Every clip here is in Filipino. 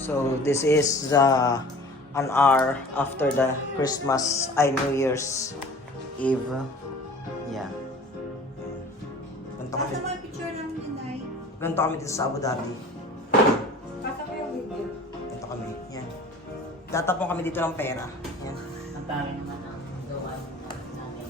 So this is an hour after the Christmas New Year's Eve. Yeah. Ganito kami. Pasa mo yung picture namin yun, Nay. Ganito kami dito sa Abu Dhabi. Pasa mo yung video. Ganito kami. Yan. Tatapon kami dito ng pera. Yan. Ang pangin naman ang gawa namin.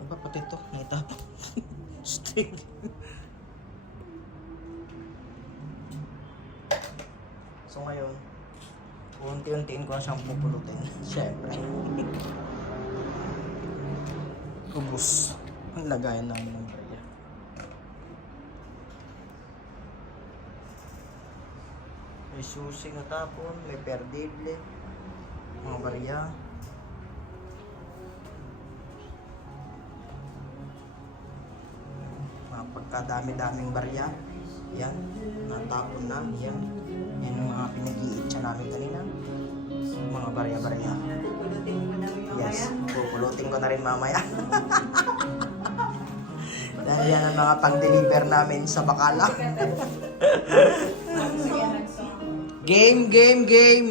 Ano ba pati ito? Naitapon. Straight. So ngayon, unti-untiin ko na siyang pupulutin. Siyempre. Ubus. Ang lagayan namin ng barya. May susi na tapon, may perdible, mga barya. Mga pagkadami-daming barya. Yan, natapon na. Yan. Yan yung mga pinag-iitsa namin kanina. Mga barya-barya. Pulutin mo na yung Yes, pupulutin ko na rin mamaya. Dahil yan ang mga pang-deliver namin sa Bacala. Game, game, game!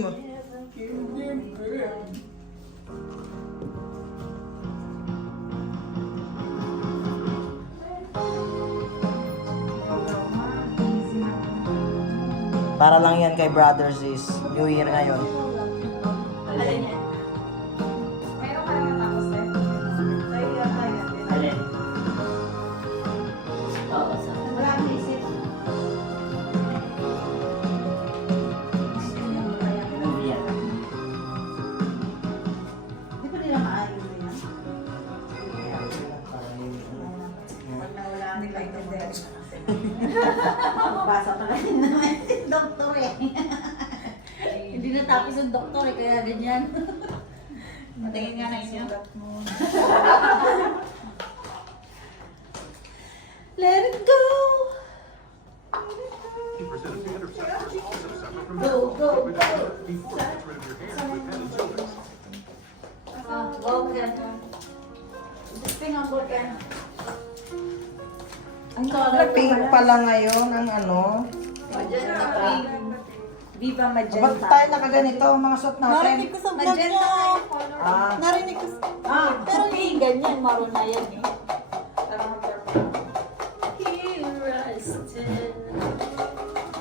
Para lang yan kay Brothers is New Year ngayon. Alin yan? Meron ka naman tapos eh. Tayo. Alin? Oo, sa Wala akong isip. Lumiyan. Di ba nila maayos na yan? Pag nawala ang nila intindihan. Basa pa rin naman si doktor eh. Hindi natapos yung doktor eh, kaya ganyan. Matingin nga na inyo. Let it go! Go, go, go! Go, Ken. Ping ang go, Ken. Ang color Pink pala ngayon ang ano. Magenta pink. Viva Magenta. Ba't tayo nakaganito ang mga suot natin? Narinig ko sa vlog Magenta niya. nga yung color. Ah, Narinig ko sa... Pero Hindi ganyan, maroon na yan eh. parang purple.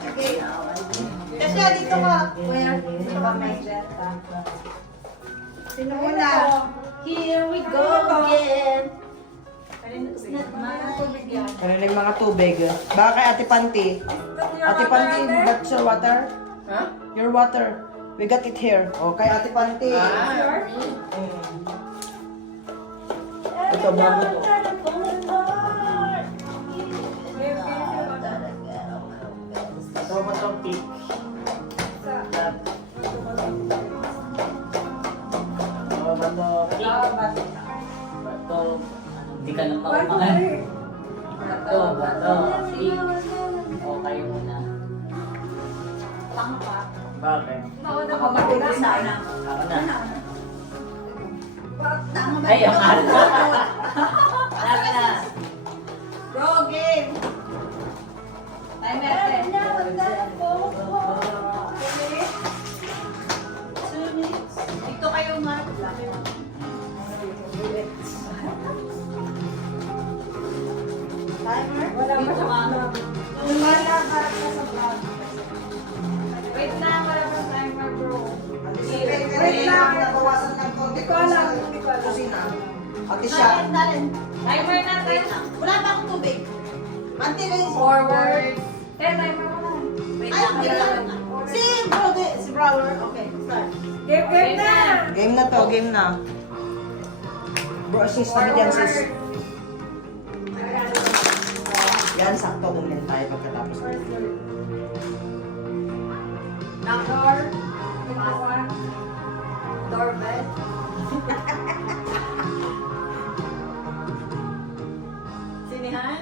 Okay. Kasi dito ka. Where? Viva Magenta. Sino muna? Here we go again. kanilang mga tubig. Baka kay Ate Panty. Ate Panty, that's your water? Huh? Your water. We got it here. Oh, kay Ate Panty. Sure? Ito, bago to. Ito mo itong pick. Oo, bato. Bato. Hindi ka na maumahal. Bato. Pick. O, kayo muna. Bakit? Ako matuloy sana. Ako na. Tama ba? Ay, ang mahal na. Ako na. Go game! Timer. 2 minutes. Dito kayo mark. Timer? Wala pa sa mga. Wala harap na sa vlog. Wait na, wala pa timer bro. Wait lang, nabawasan ng konti ko sa kusina. Ate siya. Timer na, wala pa akong tubig. Until forward. Timer mo na. Wait lang. Si Brawler. Okay, start. Game na! Game na to, game na. Bro, assist kami dyan, sis. Yan, sakto ganyan tayo pagkatapos nito. Knock door. Doorbell. Sinihan?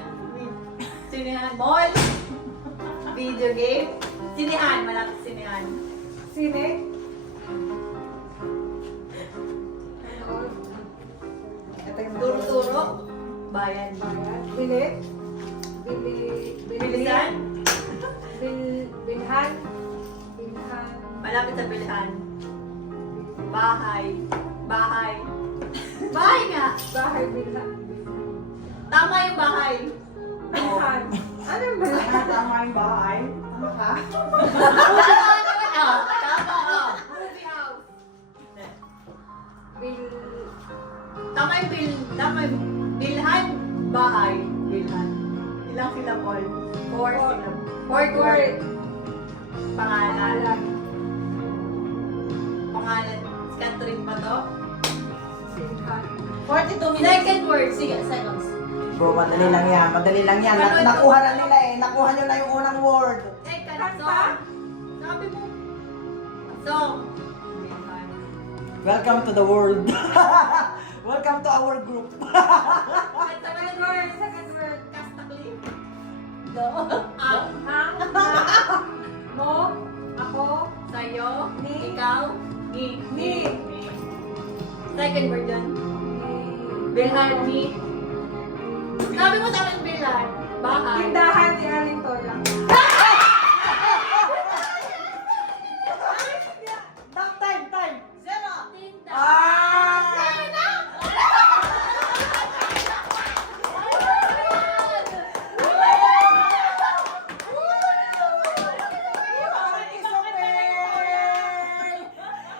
Sinihan mall. Video game. Sinihan, malapit sinihan. Sine? Turo-turo. Bayan. Bili? Bilisan. Bilhan? Bilhan? Malapit sa bilhan. Bahay. Bahay. Bahay nga. Bahay bilhan? Tama yung bahay. Bilhan? Ano yung bilhan? Tama yung bahay. Tama ka? Tama. Movie house. Tama yung bilhan. Bahay. Bilhan. Ilang syllable? 4 syllable. 4 word. Pangalan. Pangalan. Catherine ba to? Bilhan? 42 minutes. Second word. Sige, seconds. Bro, madali lang yan. Madali lang yan. Ano ito? Nakuha na nila eh. Nakuha nyo na yung unang word. Kanta? Sabi mo. Song. Welcome to the world. Welcome to our group. Second word. Second word. Kastakli. Ang. Ang? Mo? Ako? Sa'yo. Ni. Ikaw. Ni. Ni. Second word yun. Bilhan. Ni. Sabi mo sa akin bilhan. Bahay. Tindahan ni Aling Toya. Time. Zero. Tinda.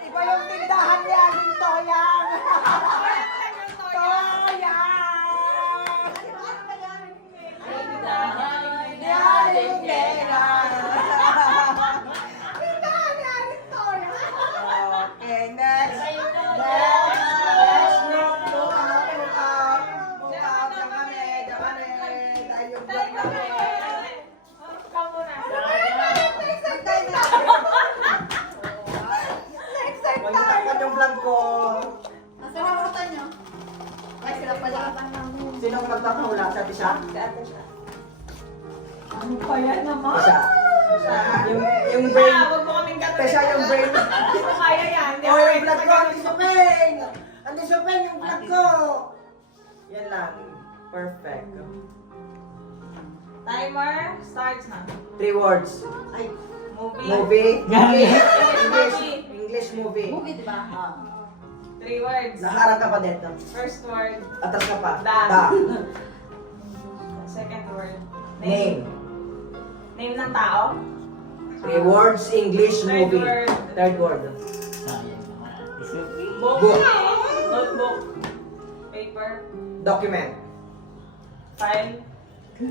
Iba yung tindahan ni Aling Toyang. Ni Aling Toyang. Okay, next. Next. Look out. Diyan kami. Tayo yung vlog namin. Ikaw muna. Magtapan yung vlog ko. Nasa nakakatan nyo? Ay, sila pala. Sino ang nagpapahula? Sa isa? Ano pa yan naman? Isa. Yung brain. Huwag mo kaming Isa yung brain. Hindi ko kaya yan. Hindi Oh, ako yung vlog ko. Andi Supeng! Andi Supeng yung vlog ko. Yan lang. Perfect. Timer starts na. 3 words. Ay, Movie. Movie. English. English movie. movie, di ba? 3 words. Naharang ka pa dito. First word. Atras ka pa. Da. Second word. Name. Name ng tao. 3 words, English Third movie. word. Third word. Sayang naman. Isuki. Book. Book. Notebook. Paper. Document. File.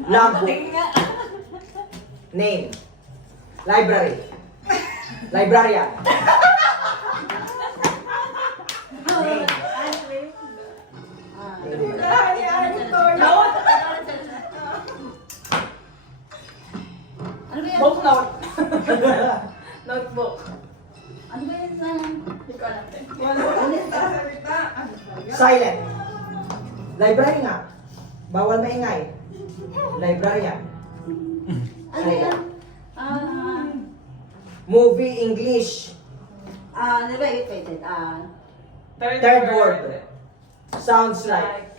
Logbook. Name. Library. Librarian. Name. Note. Ano ba yan? Book note. Notebook. Ano ba yan sa... Hindi ko alam. Silent. Library nga. Bawal maingay. Librarian. Ano yan? Movie English. Ano ba yun? Third word. Sounds like.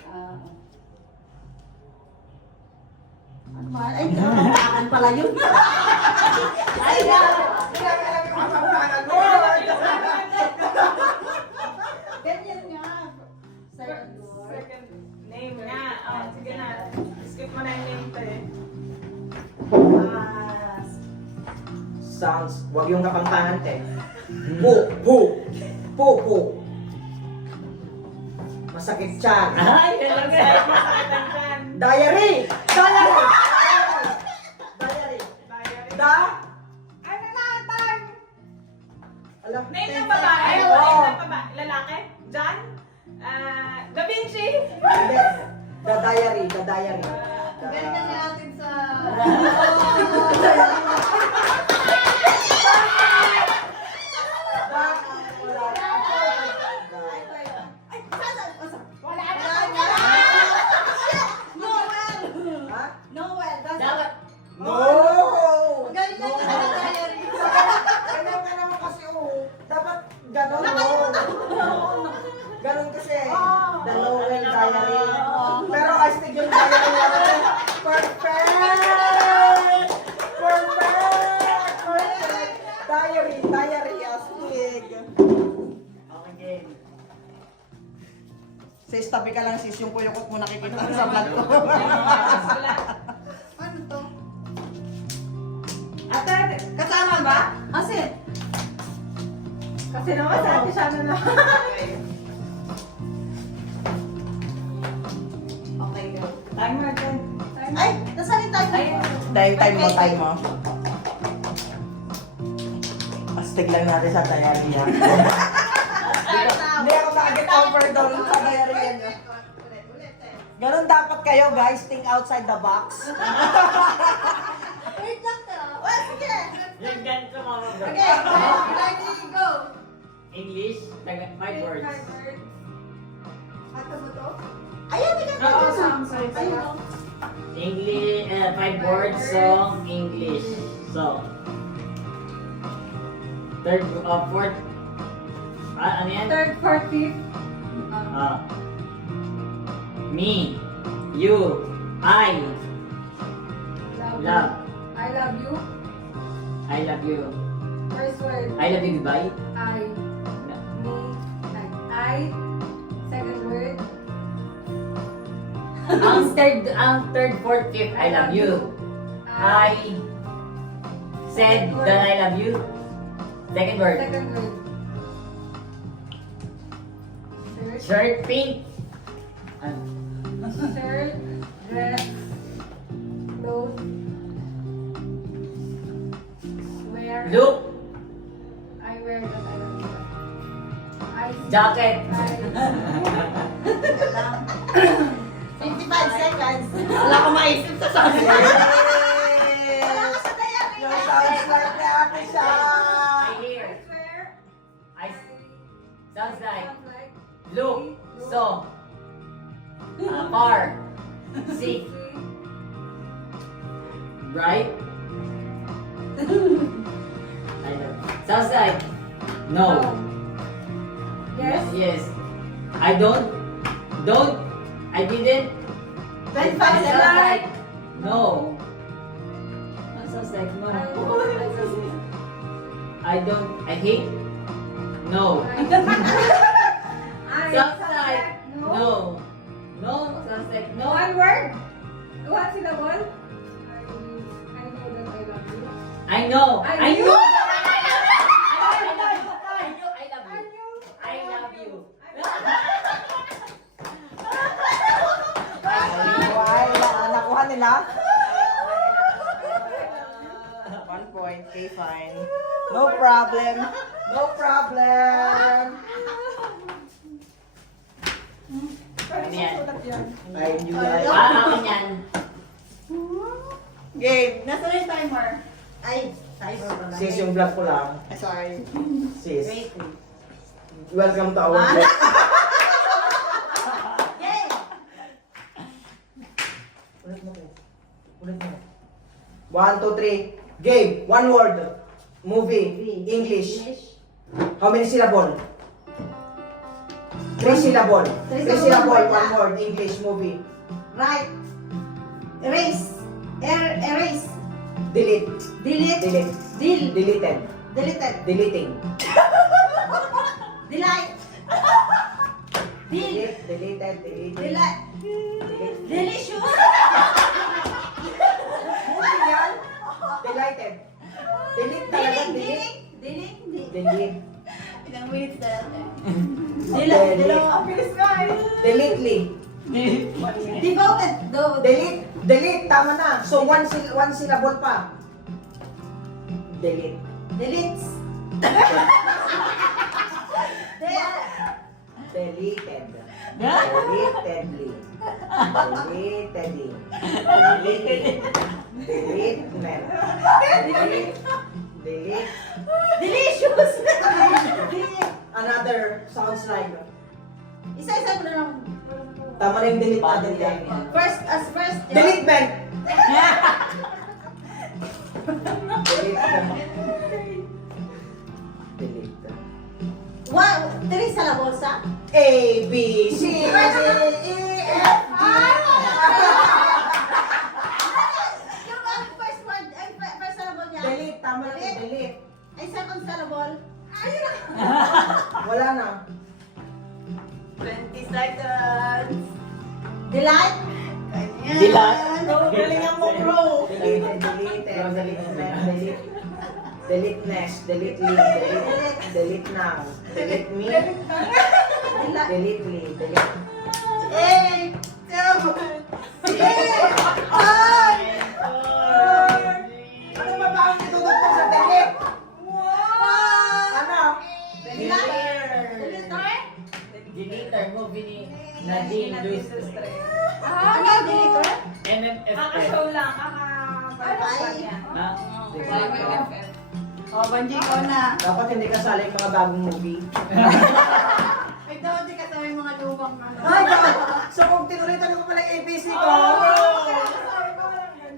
Ano ba? Ay, nakakatakan pala yun. Ay, ganyan nga. Second word. Second name nga. Oh, sige na. Skip mo na yung name to eh. Sounds. Wag yung napangkanan te. Pu. Masakit tiyan. Ay, Masakit yan. Diary. Diary. Diary. Da. Ano na, time? Alam. Name ng babae. Oo. Name ng babae. Lalaki? John? Da Vinci? Hindi. The diary. The diary. Galing na natin sa... Ha? Noel. dapat No! Galing na natin sa diary. Ganyan ka naman kasi oh. ganon. Ganon kasi. The Lowell Diary. Pero astig yung diary natin. Perfect! Perfect! Perfect! Diary, astig. Okay, game. Sis, tabi ka lang sis, yung kuyukot mo nakikita sa vlog ko. Ano to? Ate, kasama ba? Asin. Kasi naman sa ate siya na Okay, go. Timer din. Ay, nasaan yung tayo? Time mo. Astig lang natin sa diary yan. Hindi ako kaagad offer doon sa diary yan. Ganon dapat kayo guys, think outside the box. Wait lang ka. Well, sige. Yung ganito mga Okay, ready, go. English, 5 words. Ato mo to? Ayan, tingnan mo. Oo, sorry. Ayun, oh. English, 5 words, song, English, song. Third, fourth, ano yan? Third, fourth, fifth. Me, you, I, love, I love you. I love you. First word. I love you, goodbye. I. Me. I. Second word. Ang third, fourth, fifth, I love you. I said that I love you. Second word. Second word. Shirt. Shirt, pink. Shirt. Dress. Clothes. Wear. Look, I wear that I love you. I. jacket. I. 55 seconds. Wala ko maisip sa sabi. Yes! Wala ka sa diary. Yung sounds like na ate siya. I hear. Wear. I sounds like Sounds like. look, saw, far, see, bright. I love. Sounds like no. Yes. Yes. I don't. I didn't. 25 Sounds seconds. like no. Sounds like no. I don't. I hate. No. I. Sounds like no. No. Sounds like no. One word. One syllable. I know that I love you. I know. I I knew. know. I love you. Ay, nakuha nila. 1 point, okay, fine. No problem. No problem. Ano yan? Ay, July. Akin yan. Game. Nasaan yung timer? Ay, timer pala. Sis, yung vlog ko lang. Ay, sorry. Sis. Wait. Welcome to our vlog. Game! Ulit mo. 1, 2, 3. Game. 1 word. Movie. English. How many syllable? 3 syllable. 3 syllable. 1 word. English. Movie. Right. Erase. Erase. Delete. Delete. Delete. Deleted. Deleted. Deleting. Delete. Delete. Deleted. Deleting. Delete. Delicious. Movie yan. Delighted. Delete talaga. Delete. Delete. Ilang minutes na lang eh. Delete. Dalawa. Bilis ka eh. Deletely. Devoted. Delete. Delete. Tama na. So, one syllable pa. Delete. Deletes. Deleted. Deletedly. Deletedly. Deleting. Deletment. Delete. Delete. Delicious. Another sounds like. Isa-isa mo na lang. Tama na yung delete natin yan. First, as first. Deletement. Delete. Delete. 1 sa la bolsa? A, B, C, D, E, F, G. Yung first word, ay first syllable niya. Delete, tama na Delete. delete. Ay second syllable. Wala na. 20 seconds. Delight. Delight. Galingan mo, bro. Delete. Delete, Bro, delete, delete. delete. Delete next, delete lead, delete now, delete me, Delight. delete lead, delete. 8, 7, 6, 5, Ano ba ba ang itutog ko sa delete? 1. Ano? Deleter, movie ni Nadine Luz. Ano yung deleter? MMFF. lang, Ay. Ha? Oh, Banji ko na. Dapat hindi kasali yung mga bagong movie. May daw di ka sa may mga lubang ano. Ay, God! So kung tinulitan ko pala yung ABC ko,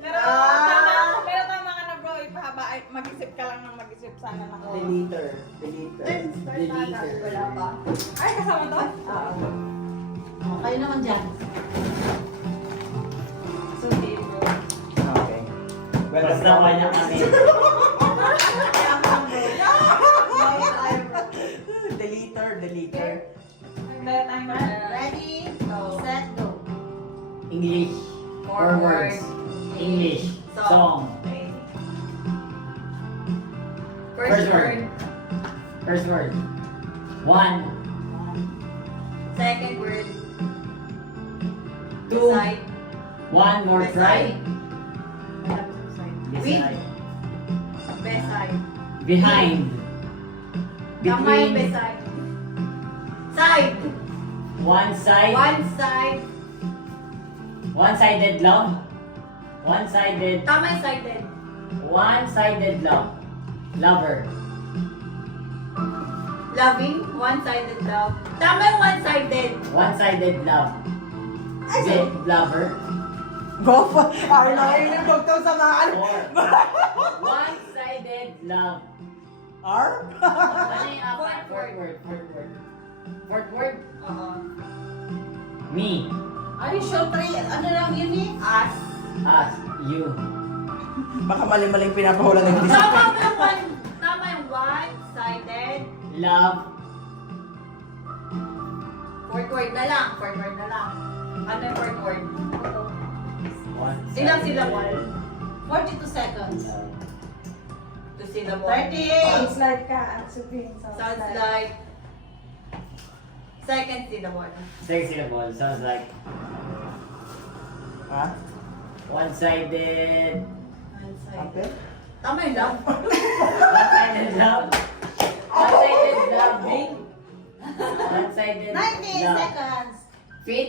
Pero tama ka na bro, ipahaba, ay, mag-isip ka lang ng mag-isip sana lang. deleter, deleter, deleter. Wala pa. Ay, kasama to? Kayo naman dyan. Sundi bro. Okay. Basta kanya kami. Deleter, deleter. Kaya timer. Ready, set, go. English. Four words. English. Song. First word. First word. One. Second word. Two. Side. One more try. With. Beside. Beside. Behind. Kamay Between. beside. Side. One side. One side. One-sided love. One-sided. Tama yung sided. One-sided love. Lover. Loving. One-sided love. Tama yung one-sided. One-sided love. Zed lover. Go for Arlo, yung doktor sa mga ano. Or one-sided love. R? Ano yung apat? Fourth word. Fourth word. Fourth word. Me. Are you sure, Trey? Ano lang yun eh? As. Us. You. Baka mali-maling pinapahula ng disc. Tama yung one. Tama yung one-sided. Love. Fourth word na lang. Fourth word na lang. Ano yung fourth word? One-sided Silang syllable. 42 seconds. love. To syllable. 30. Sounds like. Second syllable. Six syllable. Sounds like Ha? one-sided. Okay. Tama yung love. One-sided love. One-sided loving. One-sided 90 love. seconds. Fit.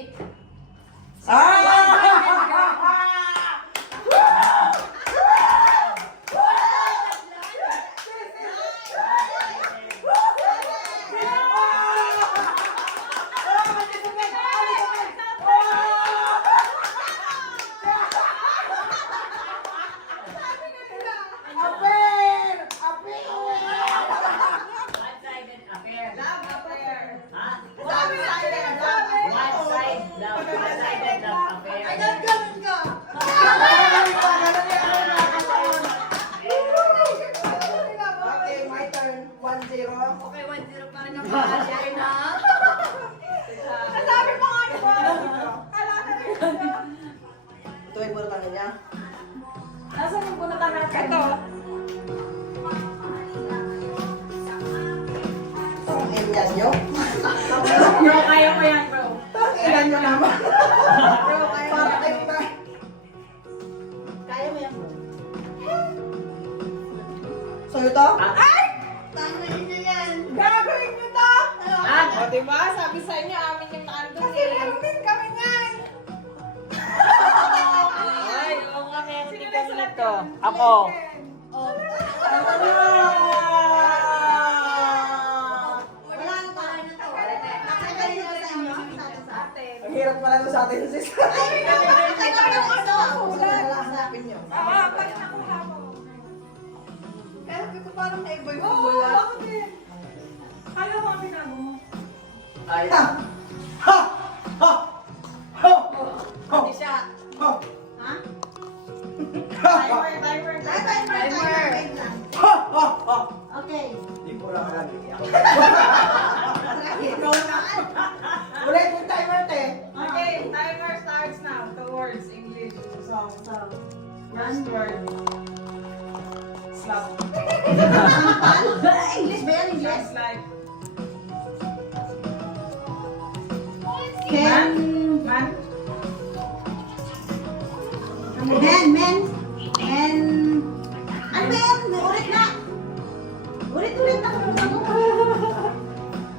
One-sided affair. Ha? One-sided love. One-sided love affair. Okay, my turn. 1-0. Okay, 1-0 pa rin ang pangalan na. Ito ay bulatan niya. Nasaan yung punatan natin? Ito. Ang ilan nyo. Bro, kaya ko yan, bro. Ang ilan nyo naman. Bro, kaya ko Para yan. kayo ba? Kaya mo yan. So ito? Tanggalin niyo yan. Gagawin nyo to! Ah! O, diba? Sabi sa inyo, amin yung naandun eh. Kasi din kami yan. Ay, oo nga, may kita nito. Ako. Wala na pa. Nakakaya nyo sa inyo. Sa atin. Ang hirap pala ito sa atin, sis. Hanapin nyo. Kaya ko parang naiba yung Oo, bula. bakit eh? Kaya ko ang binago mo. Ay, Ha! Ha! Ha! Ha! Hindi siya. Ha! Ha? Timer, timer, Timer. Wait lang. Ha! Ha! Ha! Okay. Hindi ko lang alam. Ikaw naman. Ulit yung timer, te. Okay, timer starts now. 2 words, English. Song. So, First word. Slap. English ba yan? English? Sounds like Ken. man. Men. Ano ba yan? Ulit na. Ulit na.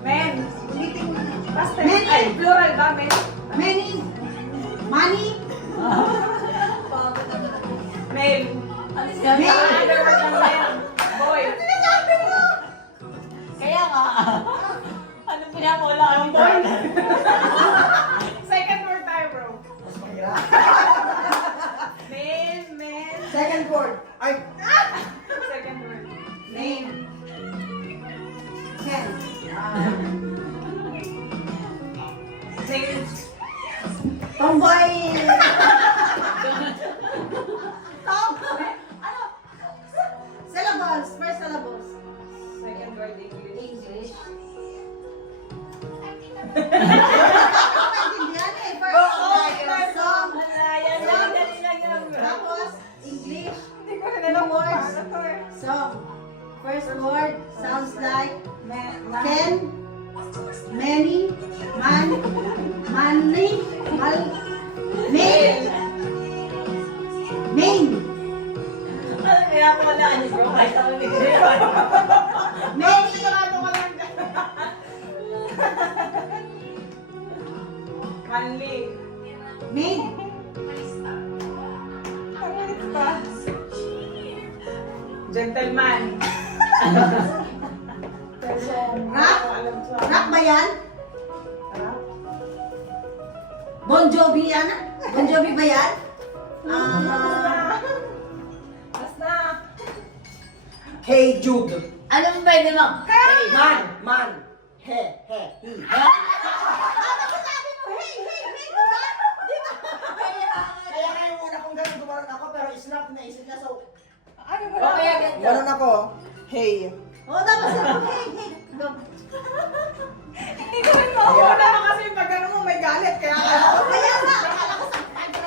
Men. Ulitin mo na. Past Men. tense. Ay, plural ba, men? Many. Money. Male. Male. Other word ng male. Boy. kaya nga. Ano pinapula ang boy? Second word tayo, bro. Mas mahirap. Male, men. Second word. Ay! Second word. Name. Ken. Name. Tomboy. Tomboy. Ano? Syllables. First syllables. Second word, English. English. Maintindihan eh. First song. Tapos, English. Hindi ko rin alam kung Words. paano to eh. Song. First word sounds like Ken, many, man, manly, main. Main. Ano pinapulaan niyo bro? Kahit ako ni Main. Sigurado ka lang dyan. Manly. Main. Ang ulit pa. Gentleman. Rap? Alam ko. Rap ba yan? Rap? Bon Jovi yan? Bon Jovi ba yan? Ah, Basta. Hey Jude. Anong pwede mo? Hey, Man. He. He. ano ko sabi mo? Hey, diba? Di ba? Kaya ngayon una kong ganun gumaron ako pero snap na isip na so. Ano ba? O kaya ganito. Ganun ako. Hey. O, tapos ako, hey. Go. Hindi ko rin mauna na kasi pag ano mo may galit. Kaya Kaya nga, akala ko sa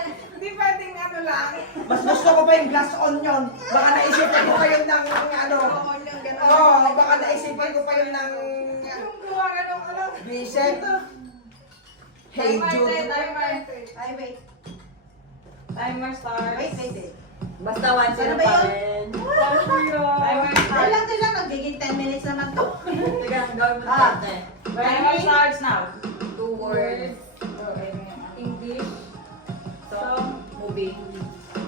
hindi pwedeng ano lang. Mas gusto ko pa yung glass onion. Baka naisipan ko pa yun ng ano. Oo, yung gano'n. Oo, baka naisipan ko pa yun ng Yung gawa ganun ano. Vincent. Hey Jude. Timer. Ay, wait. Timer start. Wait. Basta one Ano sila ba pa yun? rin. Timer Ay start. lang, nagiging 10 minutes naman to. Sige, gawin mo Ah. natin. Timer starts now. 2 words. English. Song, movie.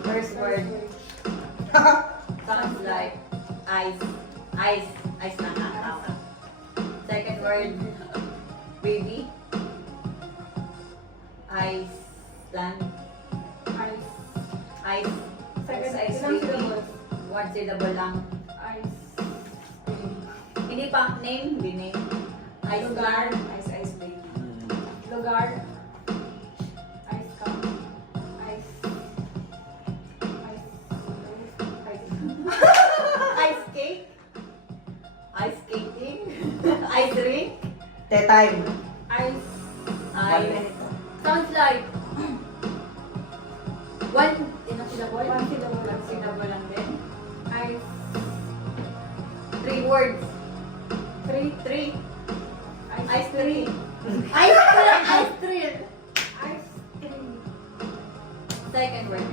First word. Sounds like ice. Ice na nakakaw. Second word, baby. Iceland. Ice. Second, Ice ilang baby. syllables? One syllable lang. Ice. Hindi pa name, hindi name. Lugar. Iceland. Ice baby. Lugar. Ice cup. Ice. Ice cake. Ice skating. Ice ring. Te time. Ice. Ice. Sounds like one, ilang syllable? One syllable lang. Syllable lang din. Ice. 3 words. Three. Ice tree. Ice tree. Ice tree. Ice cream. Second word.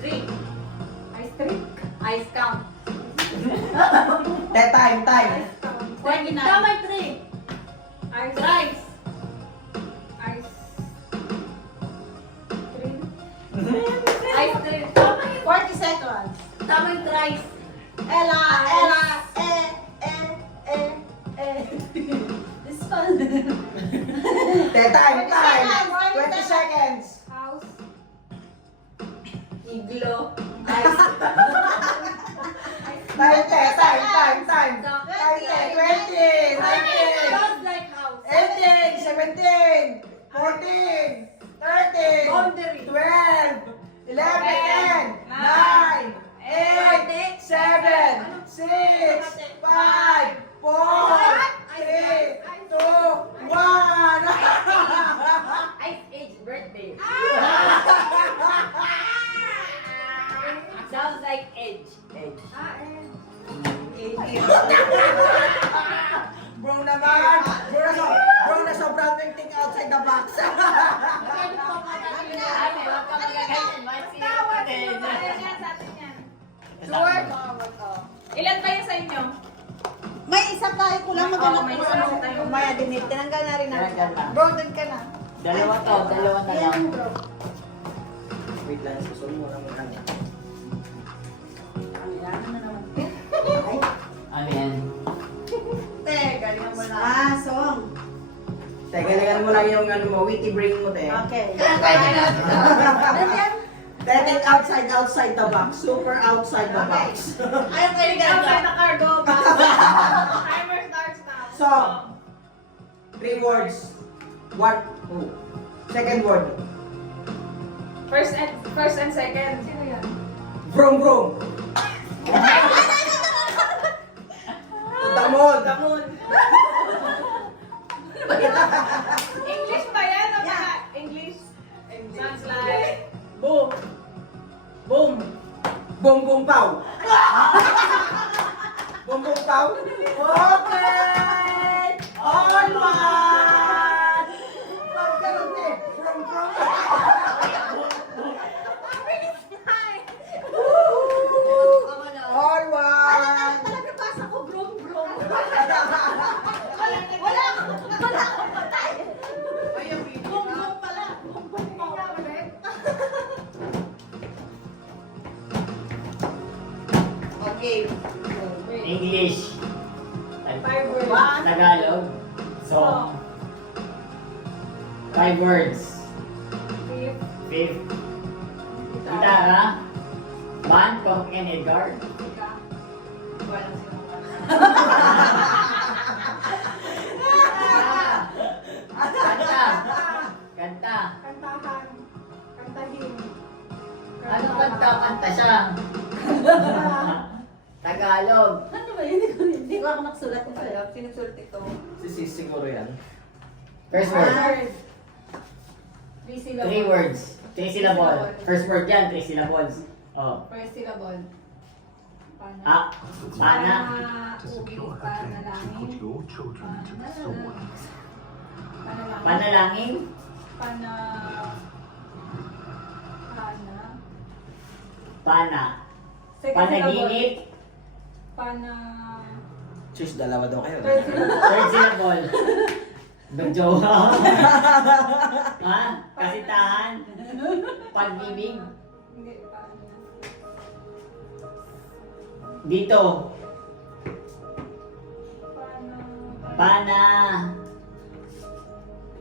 3. Ice cream. Ice count. Te time. Ice count. Tama 3. Ice. Rice. Ice. Cream. Ice cream. Tama yun. 40 seconds. Tama yung rice. Ella, This fun. Te time. 20 20 seconds. House. Iglo. Ice. Time. Time. Time. Time. Sounds 20. 20. 19. Sounds like house. 18. Bro naman! Bro na sobrang think outside the box. Ate, wag ka magaganyan. Ayan yan, sa atin yan. Sure? Ilan ba yan sa inyo? May isa tayo kulang maghanap may ng isa ano. tayo. Maya din eh. Tinanggal na rin natin. Tinanggal na. Bro, dun ka na. Dalawa na lang. Ayan, bro. Wait lang, susunod mo lang muna niya. Ano yan? Te, galingan mo na. Ah, song. Teka, galingan mo lang yung ano mo, witty brain mo, te. Okay. Te, think outside the box. Super outside the box. Ayaw kayo Outside the car, go back. Timer starts now. So, 3 words. Second word. First and second. Sino yan? Vroom vroom. Damon. Damon. English ba yan? O ba? English? Sounds like boom. Boom. Boom boom pow. Boom boom pow. Okay. All one. Magkaroon eh. Vroom vroom. All one. Talaga basa ko, bro, bro. Wala akong patay. Bum, bum pala. Bum, bum pala. Okay. English. Five words. Tagalog. Song. 5 words. Fifth. Gitara. Band, Pong and Edgar. Kanta. Kanta. Kantahan. Kantahin. Ano kanta? Kanta siya. Tagalog. Ano ba yun? Hindi ko ako nakasulat ko sa'yo. Sinusulat ito. Si Sis siguro yan. First word. Word. 3 words. 3 syllable. First word yan, 3 syllables. Oh. First syllable. Pana. Ah. Pana. Ubi. Panalangin. Put your children to someone else. Panalangin. Panalangin. Pana. Pana. Pana. Second Panaginip. syllable. Pana. Sis, dalawa daw kayo. Third syllable. Third syllable. Bagjowa. Ha? Kasitahan. Pag-ibig. Hindi. Pana. Dito. Pana. Pana.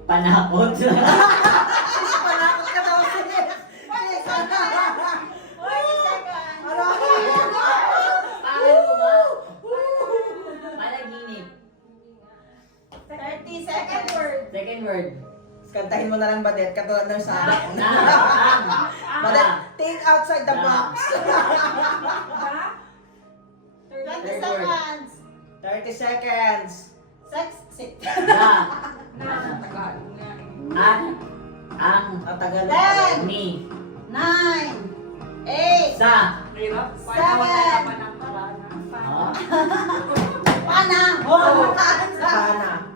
Panakot. Panakot ka daw, Sis. Sis, Paano ba? Panaginip. 30 Second word. Second word. Kantahin mo na lang, Badet, katulad ng sa akin. Badet, think outside the box. Ha? 20 Third word. seconds. 30 seconds. Six. Na. Na. Tagalog na. Ang. Ang tagal. Ten. Ni. 9. 8. Sa. Hirap. Seven. Oh. Pana. Sana.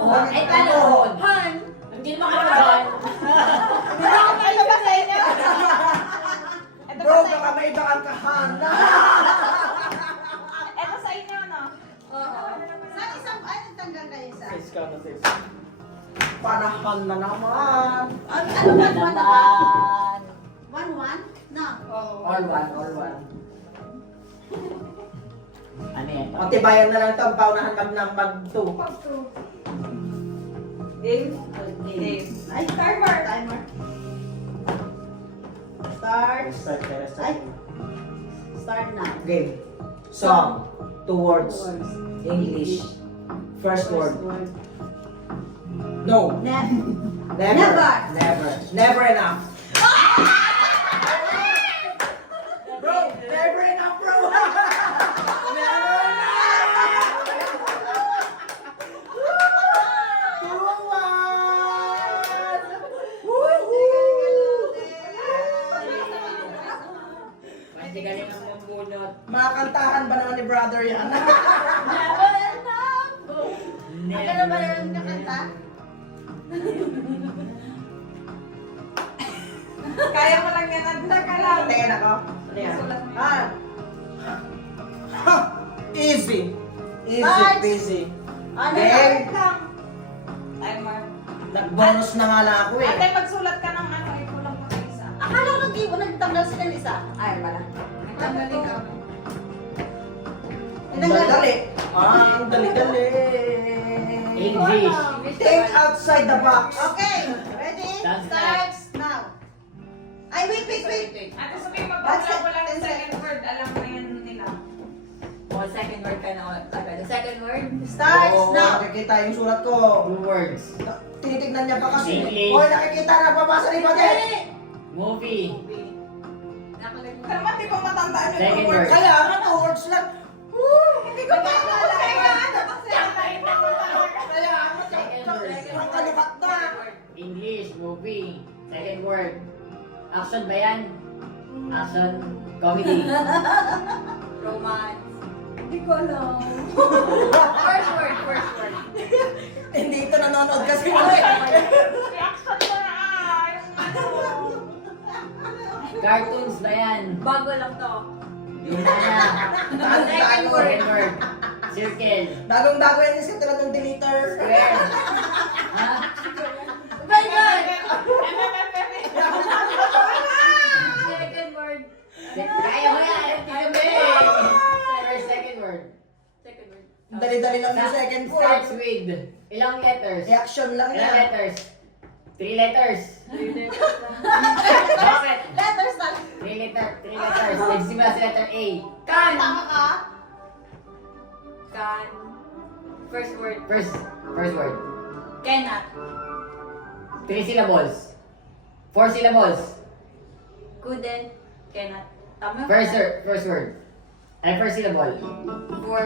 Oh, ay panahon. Han. Hindi naman kapagal. Ito ba sa inyo? Ito Bro, ba sa baka may iba kang kahana. Ito sa inyo, no? Sa isang, ay, nagtanggal kayo isa. Sis ka na, sis. Panahon na naman. Ano ba? One na ba? 1-1? No. All one. Ano yan? Matibayan na lang ito. Ang paunahan ng mag-2. Game. Ay, timer. Start. Start. Ay. Start na. Game. Song. 2 words. English. First word. No. Never. Never enough. Bro, never enough, bro. Never enough. 2-1. Woohoo! Hindi galing ang mambunot. Mga kantahan ba naman ni brother yan? Ano ba yung nakanta? Kaya mo lang yan. Nanda ka lang. Tingnan ako. Ano yan? Easy. Easy March. peasy. Ano Game. lang? Timer. Nag-bonus na nga lang ako eh. Ate, magsulat ka ng ano, ikulang mo sa isa. Akala ko nagtanggal sila ng isa. Ay, wala. Nagtanggalin ka. Ang dali-dali. Ang dali-dali. English. Think outside the box. Okay, ready? Dance Starts now. Ay, wait. Ate, sabihin mo, What's pag wala that? ng second word, alam mo yan nila. Oh, second word ka na agad. The second word? Starts Oo, now. nakikita yung sulat ko. 2 words. Tinitignan niya pa kasi. English. Oy, nakikita na babasa ni Pate. Movie. Pero ba't di ba matandaan yung Second two word. words? Kaya nga, 2 words lang. Hindi ko pa alala. Second word. Ang kalukat na. English, movie. Second word. Action ba yan? Action, comedy. Romance. Hindi ko alam. First word. Hindi ito nanonood kasi. Reaction mo na yung ano. Cartoons ba yan? Bago lang to. Yung na. Second Second word. Circle. Bagong-bago yan yung sentro ng deleter. Square. Ha? My God! Second word. Kaya mo yan. Hindi First, second word. Second word. Dali-dali lang yung second Starts word. with ilang letters? Reaction lang Ilang yan. letters? 3 letters. Letters. Bakit? Letters na. 3 letters. Nagsimula sa letter A. Can. Tama ka? Can. First word. First word. Cannot. 3 syllables. 4 syllables. Couldn't. Cannot. Tama? First word. Ay, first syllable. Four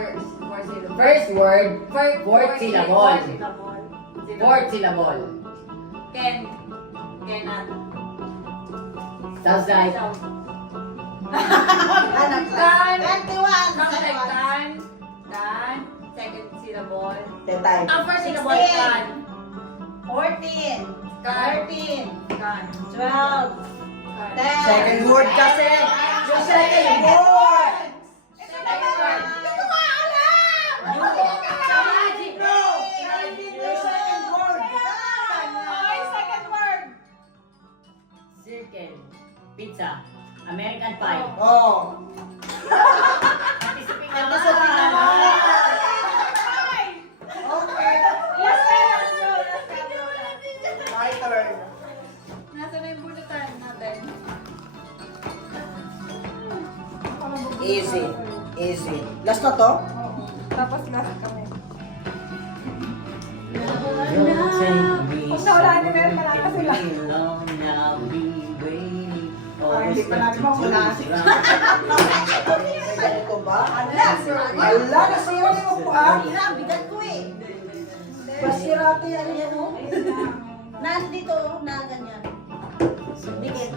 syllables. First word, fourth syllable. syllable. Fourth syllable. Can. Cannot. Sounds like Anak Can. 21. Sounds like can. Can. Second syllable. Tetay. Ang first syllable, 16. can. 14. Can. 13. Can. 12. Can. 10. Second word kasi. Yung second word. Second word. Magic, bro. Yung second word. Okay, second word. circle, pizza, American pie. Oh. Participate Ito naman. sa naman. Okay. Last letters, bro. Last letters. My turn. Nasa na yung bulutan natin? Easy. Easy. Last na to? Tapos last kami. Don't take me Kung nawala ni Mel, malaka sila. long, I'll be waiting. Hindi pa natin mawala. May ganito ba? Ala, Wala, nasira yung upuan. Hirap, bigat ko eh. Pasirati, ano yan oh? Nandito, na ganyan. Dikit.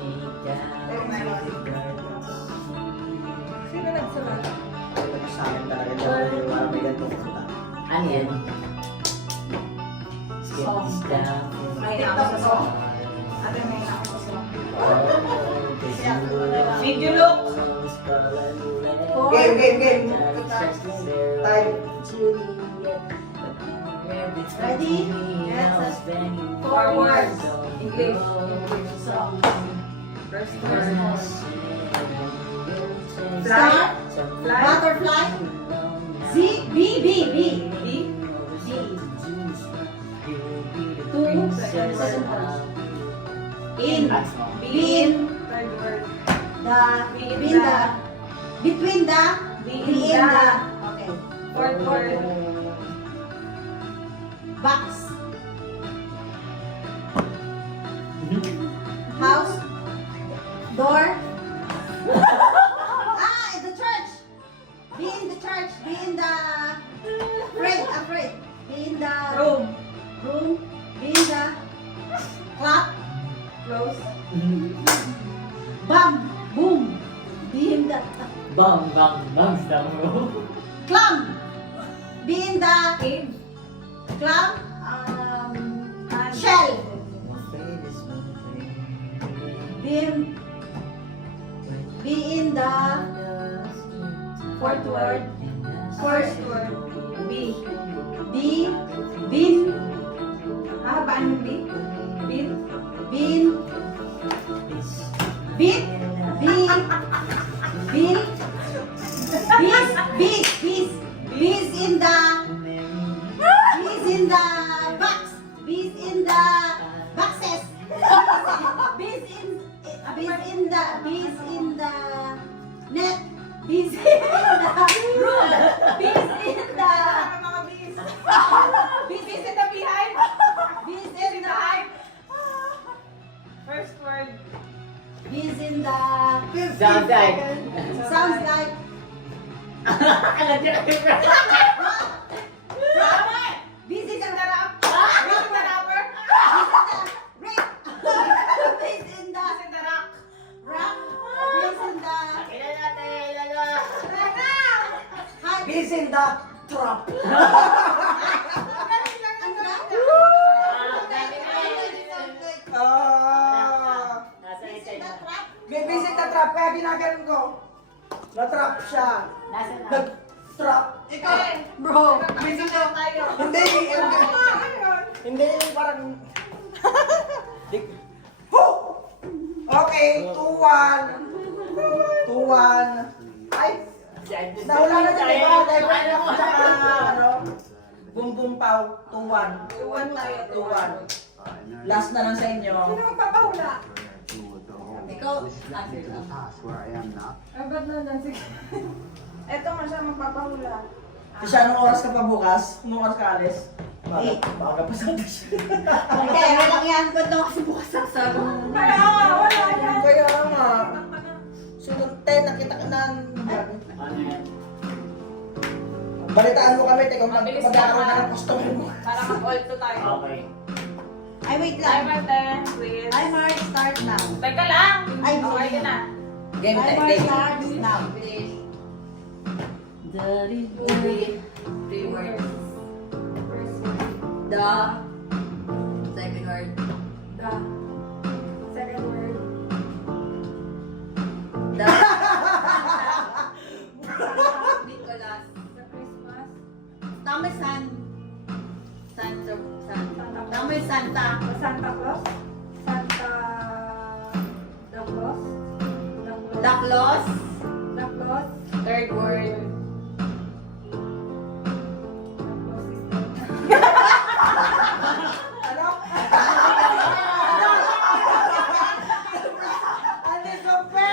Sino nagsulat? Ito sa akin talaga. Parang may ganito kanta. Ano yan? Skip this down. May ako sa song. Ate, may ako sa song. Video look. Game. Time. Ready? Yes. Forward. English. Song. First word. Start. Fly. Butterfly. Z, B. B. Two. Second word. In. Bin. Third word. The. Bin the. Between the. Be In the. Okay. Fourth word. Box. House. Door. In the church. Be in the church. Be in the. Afraid. Be in the. Room. Be in the. Clock. Close. Bam. Boom. Be in the. Bang, stop mo. Clam. Be in the. Cave. Clam. Shell. Be in the fourth word. First word. B. Bin. Paano B? Bin. Bit. Bees in the box. Bees in the boxes. Bees in the net. Bees in the room. Bees in the Mga bees. bees Bees in the beehive. bees in the First word. bees in the Sounds like. sounds like Alam niya kayo, bro. bees in the Sarap. Bees in the rapper. bees in the Bees in the rock. rock. Bees in the Ilan natin, ilan. hi. Bees in the trap. Ah. Nasa isay na. May bees in the trap, kaya ginaganon ko. Na-trap siya. Nasa na. Nag-trap. Ikaw. Bro. Bees in the tayo. Hindi, hindi yung parang... Okay, 2-1. 2-1. Ay, nawala na dyan, diba? Dahil wala ako sa ano, bumbum pau, 2-1. 2-1 tayo. 2-1. Last na lang sa inyo. Sino magpapahula? Ikaw, Where I am now. Agad na lang. Sige. Eto nga siya magpapahula. Kasi anong oras ka pa bukas? Anong oras ka alis? Baga pa sa hindi, walang yan. Ba't daw kasi bukas ang sarong? Kaya nga, wala yan. Kaya nga. Sunod 10, nakita ka na. Ano yan? Balitaan mo kami, teka, Mabilis magkakaroon lang, ka ng ha? customer mo. Para mag-alto tayo. Okay. Ay, wait lang. Timer 10, please. Timer start now. Teka lang. Ay, okay ka na. Game time, Timer game. starts now. Three words. First word. The second word. Ga. Second word. The Nicholas. The Christmas. Tama San. Santa Tama Santa. Santa Claus. Santa... The Claus. The Claus. The Claus. Third word. The Claus is Ano? Ano ka pa?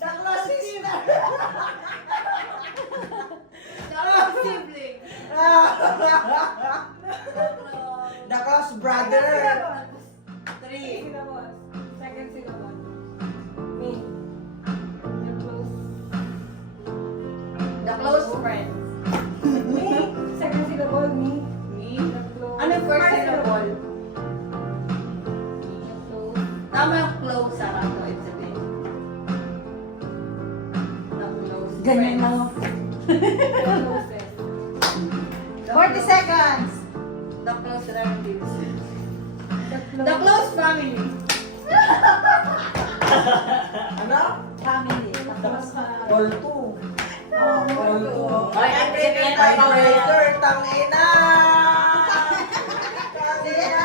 The close sister. Sibling. The close brother. Three. syllable. Second syllable. Me. The close. The close friends. Me. Second syllable. Me. Me. The close. Ano yung first syllable? The close. Tama yung close, Sarah. No, it's a bit. The close Ganyan friends. lang. The closest. 40 seconds. The close relatives. The The close family. Ano? Family. All two. All two. Ay, ay, prepare tayo. Vibrator, tangina! Tangina!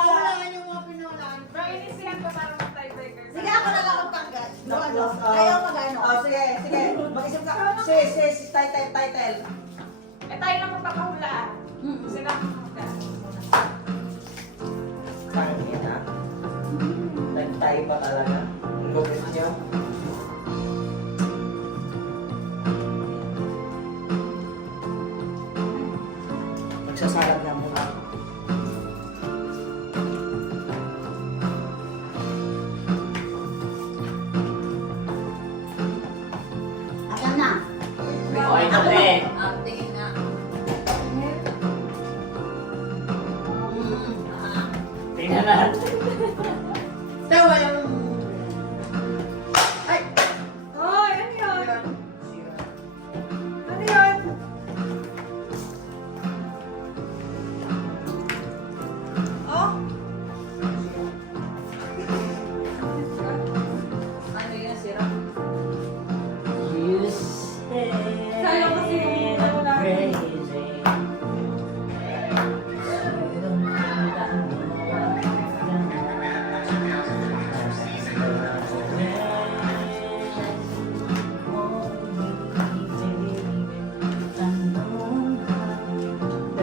Wala yung mga pinulaan. Bro, inisihan ko para mag-tiebreaker. Sige, ako na lang magpanggat. Ayaw mag-ano. Sige, sige. Mag-isip ka. Title. Eh, tayo lang magpapahula. Sila magpapahula. Tangina. Nagtayo pa talaga. Ang gupit niyo. Magsasalag na muna. Ayan na. Okay, kape. Ang tingin nga. Tingnan natin. Tawa yung... Ay! Oh, ano yun? Ano yun?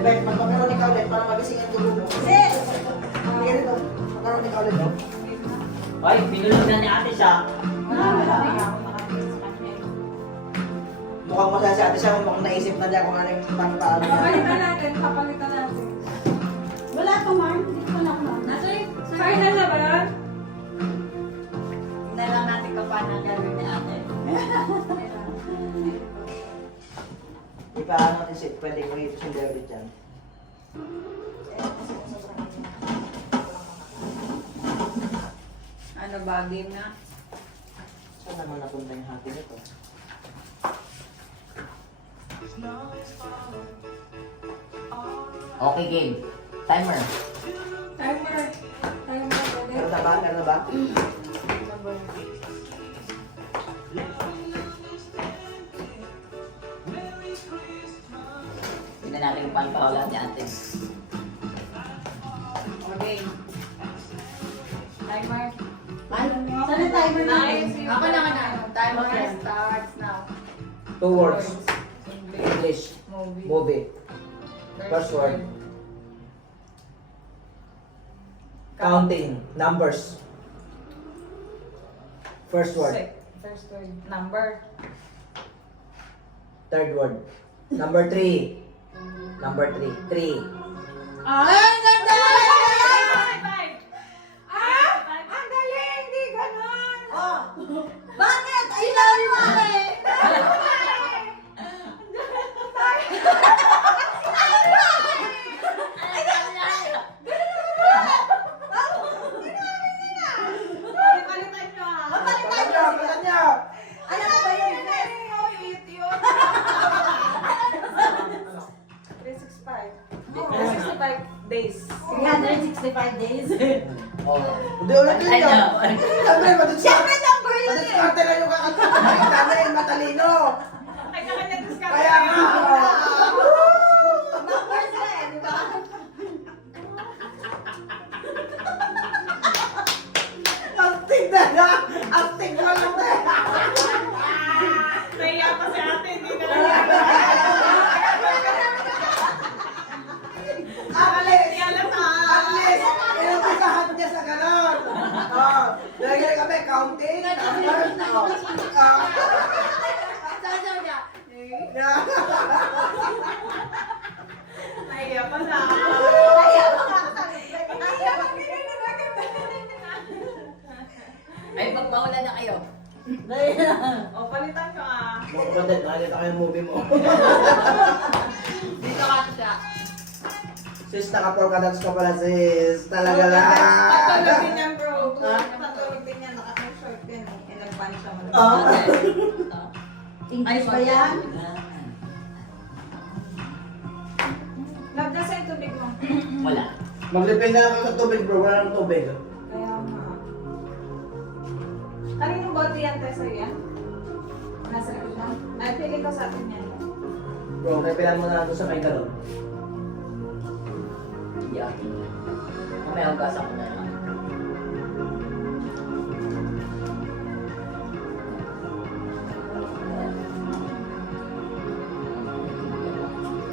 Bet, magpakaroon ka ulit para magising ang dulo mo. Kasi, Hindi ganito. Magkaroon ka ulit, no? Ay, pinulog na ni ate siya. Mukhang masaya si ate siya, mukhang naisip na niya kung ano yung paano niya. Papalitan natin, papalitan natin. wala pa man. Hindi pa na ako. Nasa final na ba yan? Hindi lang natin kung paano gagawin ni ate. Di pa ano natin si pwede ko ito si David yan. Ano ba, game na? Saan naman napunta yung hati nito? Okay, game. Timer. Timer. Timer. Meron na ba? Meron na ba? Tignan natin kung paano pakawala ni ate. Okay. Timer. Saan yung timer natin? Nice. Ako na. Timer Okay. starts now. 2 words. English. English. Movie. Movie. First word. Counting. Numbers. First word. First word. Number. Third word. Number 3. Number 3. 3. Ay, ganda! Five. Ah! Ang galing! Hindi ganon! Oh! Bakit? I love you, ate! Palitan nyo ah. Palitan niyo! Palitan niyo! Ano ba yun? Oh, hit yun. 365. 365 days. 365 days. Oh. Hindi ulit Ay, yun. no. Siyempre, madun sa... Siyempre, number yun Madun eh! sa arte lang yung kakatawa. Namin, matalino. Kanya-kanya discount. Kaya nga. Number sila eh, di ba? Acting na na! Acting mo lang na! Naiya pa si ate. Hindi na lang. Alis! Yalata. At least, inumpisahan niya sa ganon. Oh, nalagyan kami, counting. Numbers. Oh. Sasaw niya. Naiya pa siya. Kaya makakasabi. Ay, magpawala na kayo. O, palitan nyo ah. Mga kapatid, nakakita ko yung movie mo. Dito ka siya. Sis, naka-4 dots ka pala, sis. Talaga lang. Patulog din yan, bro. Ha? Patulog din yan. Naka-short din. Eh, nag-pan siya. English ba yan? Love na sa yung tubig mo. Wala. Maglipin na lang ako sa tubig, bro. Wala ng tubig. Kaya nga. Kaninong bote yan, Tessa, yan? Nasa likod na? Ay, pili ko sa atin yan. Bro, repilan mo na lang doon sa may galon. Hindi akin. Mamaya hugasan ko na lang.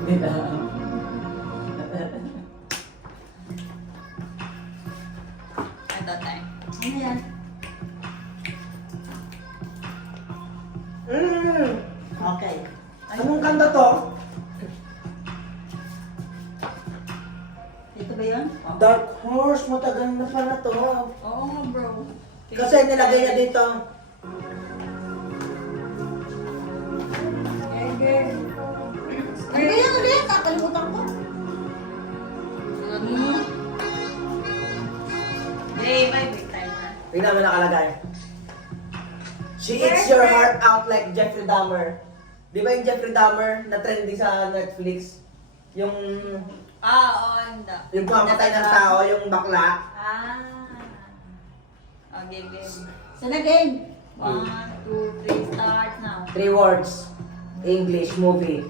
Hindi na. Ito tayo. Ano yan? Okay. Anong kanta to? Ito ba yun? Dark Horse, matagal na pala to. Oo nga bro. Kasi nilagay niya dito. Ano ba yan ulit? Kakalimutan ko. Hey, may big timer. Tingnan mo nakalagay. She eats your heart out like Jeffrey Dahmer. Di ba yung Jeffrey Dahmer na trending sa Netflix? Yung Oo, hindi. yung pamatay ng tao, yung bakla. Okay, game. Sana game. 1, 2, 3, start now. 3 words. English movie.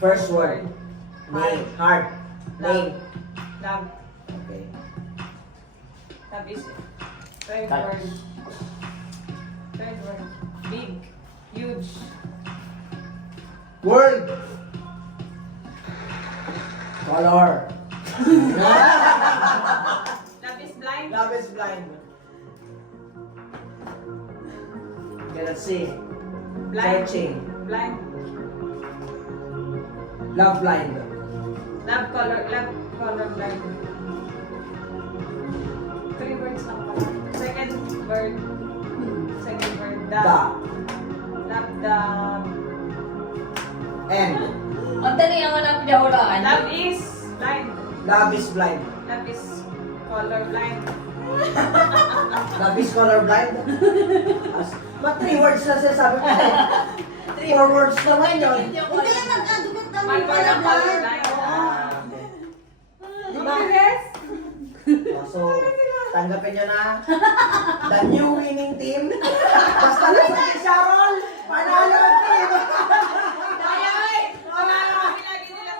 First word. Name. Heart. Name. Love. Okay. Love is third Cut. word. Third word. Big. Huge. Word. Color. Love is blind. Love is blind. Okay, let's see. Blind. Searching. Blind. Love blind. Love color blind. 3 words lang pala. Second word. The. Love the. End. Ang dali ang hanapin niya hulaan. Love is blind. Love is blind. Love is color blind. Love is colorblind. Ba't 3 words na sinasabi ko sa'yo? 4 words naman yun. Hindi, nagkadugot ng One word ang color blind. Diba? So, tanggapin nyo na. The new winning team. Basta lang sa Sharon. Panalo ang team. Lagi nila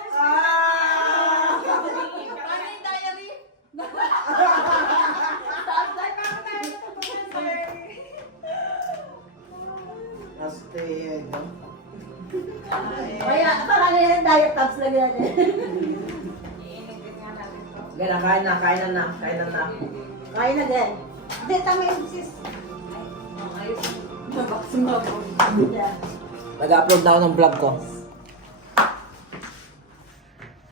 Astig. Kaya, parang yan, diet tops lang yan. iinigit nga natin to. Okay na, kain na. Kaya na din. Hindi, tama yung sis. Ayos. Mabak sumabog. Yeah. Nag-upload na ako ng vlog ko.